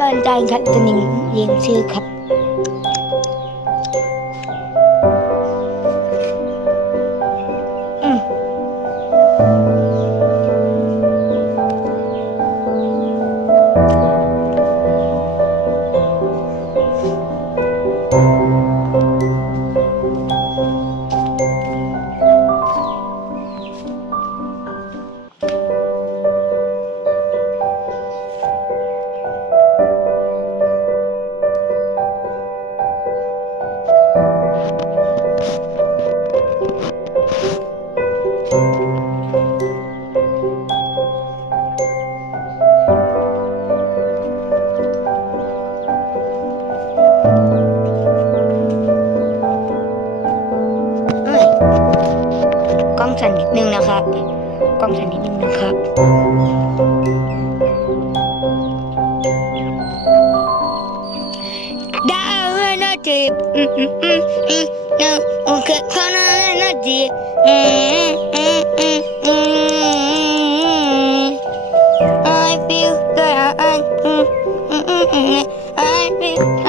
การขัดสนิมเรียงชื่อครับอืม สั่นนิดนึงนะครับ กล้องสั่นนิดนึงนะครับดาวนาจีอืมอืมอืมอืมอืมโอเคข้างหน้านาจีอืมอืมอืมอืม I feel good อืมอืมอืมอืม